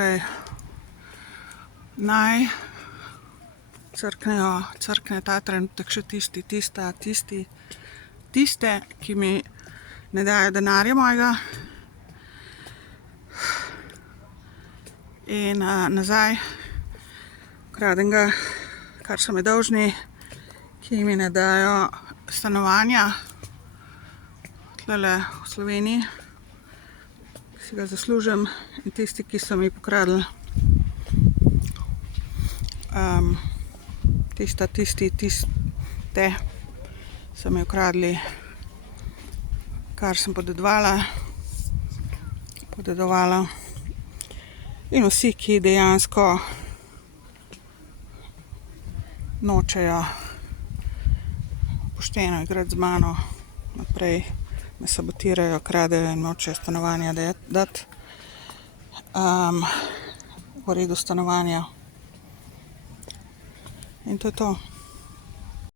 Torej, naj crknejo ta trenutek še tiste, ki mi ne dajo denarja mojega. In nazaj ukradem ga, kar so mi dolžni, ki mi ne dajo stanovanja tlele v Sloveniji, ki si ga zaslužim, in tisti, ki so mi pokradli tiste so mi ukradli, kar sem podedovala. In vsi, ki dejansko nočejo pošteno igrati z mano naprej, me sabotirajo, kradejo in nočejo stanovanja dati. V redu stanovanja. In to je to.